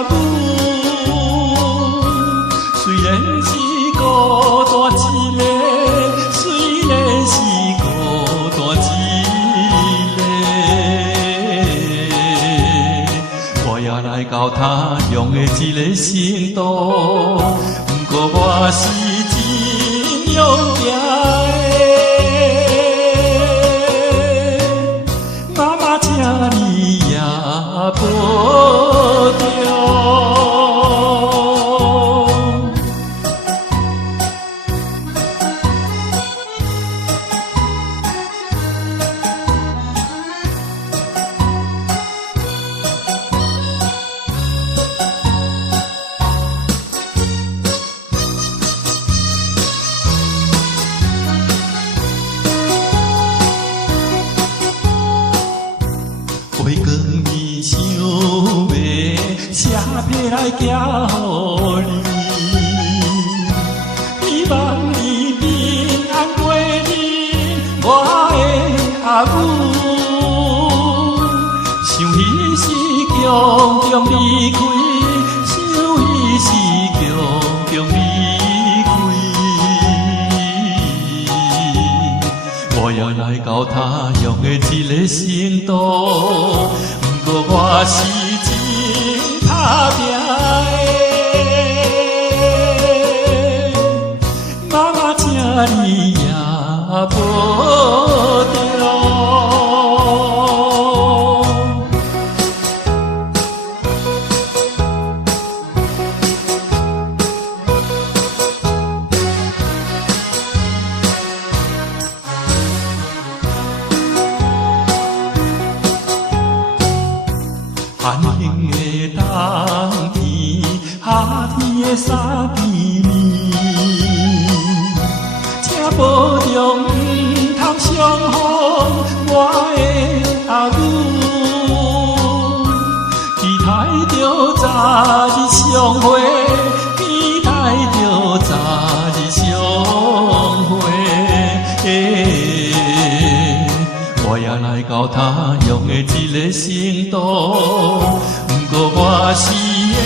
阿母，虽然是孤单一个，虽然是孤单一个，我也来到他乡的一个城都，不过我是真勇行的，妈妈请你也保重。花光你想要写批来寄予你，希望你平安过日，我的阿母。想彼时强强离开，想彼时强强离开，我也来到他乡的一个城都。不过我是真打拼的，妈妈请你也保重。寒冷的冬天，夏天的三更暝，请保重，唔通伤风我的阿母。期待着早日相会，期待着早日相会。我也来到他乡的一个城都，不过我是个